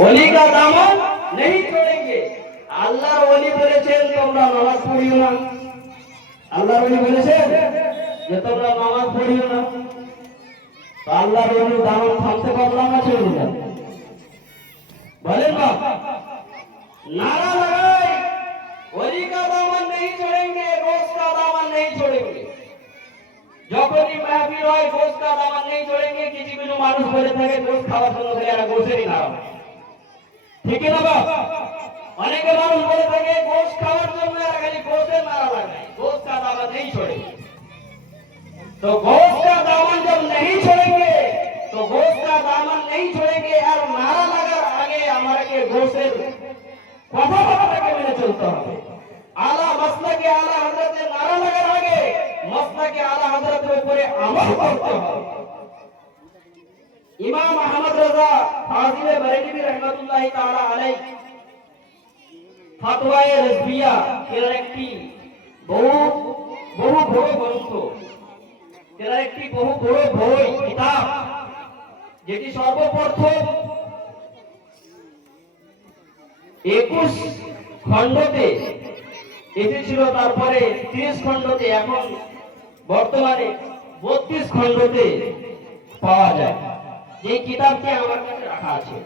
ওলি কা দামন नहीं छोड़ेंगे। আল্লাহর ওলি বলেছেন তোমরা নামাজ পড়িও না, আল্লাহর ওলি বলেছেন যে তোমরা নামাজ পড়িও না। তো আল্লাহর ওলি দামন থামতে পারলাম না, চলে যান বলেন না, नारा लगाए ওলি কা দামন नहीं छोड़ेंगे, रोज का दामन नहीं छोड़ेंगे। যখনই মাহফিল হয় গোশ কা দামন नहीं छोड़ेंगे, কিছু কিছু মানুষ বলে থাকে গোশ খাওয়ার জন্য গেলে এরা গোশেরই নাম, ঠিক না বাবা? অনেকে মানুষ বলে থাকে গোশ খাওয়ার জন্য এরা খালি গোশের নারা লাগায়, গোশ কা দামন नहीं छोड़ेंगे। तो गोश का दामन जब नहीं छोड़ेंगे, तो गोश का दामन नहीं छोड़ेंगे और नारा লাগার আগে আমাদেরকে গোশের কথাটাকে মেনে চলতে হবে। আলা মাসলাকে আলা হযরতের নারা লাগার আগে মাসলাকে আলা হযরতের উপরে আমল করতে হবে। ইমাম আহমদ রাজা ফাজিলে বরেলভী রাহমাতুল্লাহি তাআলা আলাইহি ফাতওয়ায়ে রাজবিয়া এর একটি বহু বড় গ্রন্থ, এর একটি বহু বড় বই কিতাব, যেটি সর্বপ্রথম 21 খণ্ডতে এসেছিল, তারপরে 30 খণ্ডতে, এখন বর্তমানে 32 খণ্ডতে পাওয়া যায়। যে কিতাবটি আমার কাছে রাখা আছে,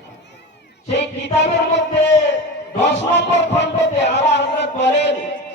সেই কিতাবের মধ্যে 10 নম্বর খণ্ডতে আলা হযরত বলেন